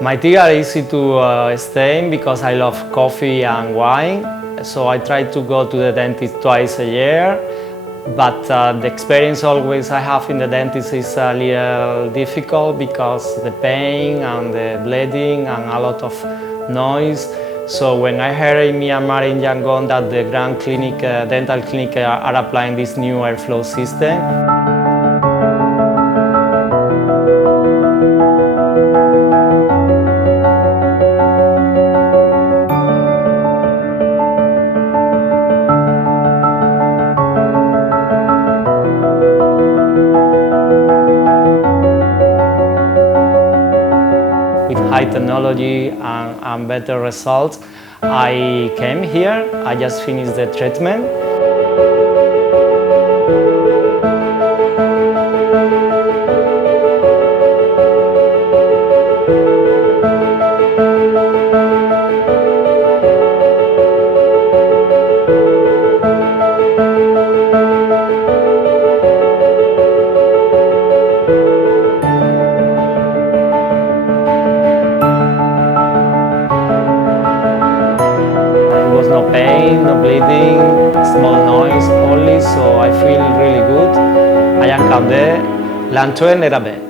Material easy to stay because I love coffee and wine, so I try to go to the dentist twice a year. But the experience always I have in the dentist is a little difficult because the pain and the bleeding and a lot of noise. So when I heard in Myanmar in Yangon that the Grand Clinic, dental clinic are applying this new airflow system, with high technology and better results, I came here. I just finished the treatment. There was no pain, no bleeding, small noise only, so I feel really good. Ayang kam de lan chuen le ra be.